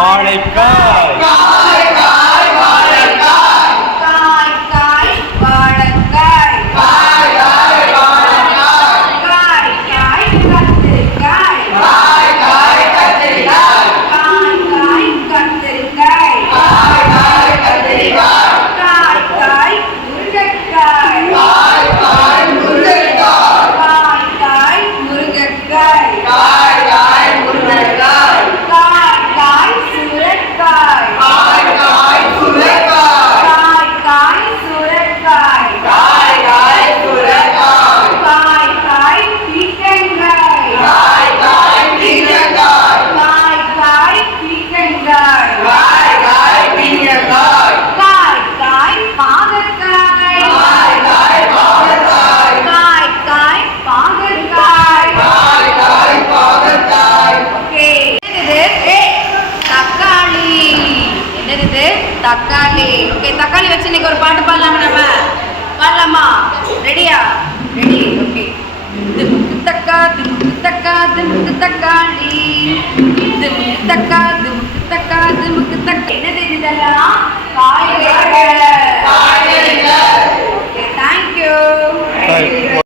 Barney Bell. தக்காளி. Okay தக்காளி வச்சு இன்னைக்கு ஒரு பாட்டு பாடலாமா நம்ம? பாடலாமா? ரெடியா ரெடி ஓகே திமுக்கு தக்கா திமுக்கு தக்கா திமுக்கு தக்காளி. திமுக்கு தக்கா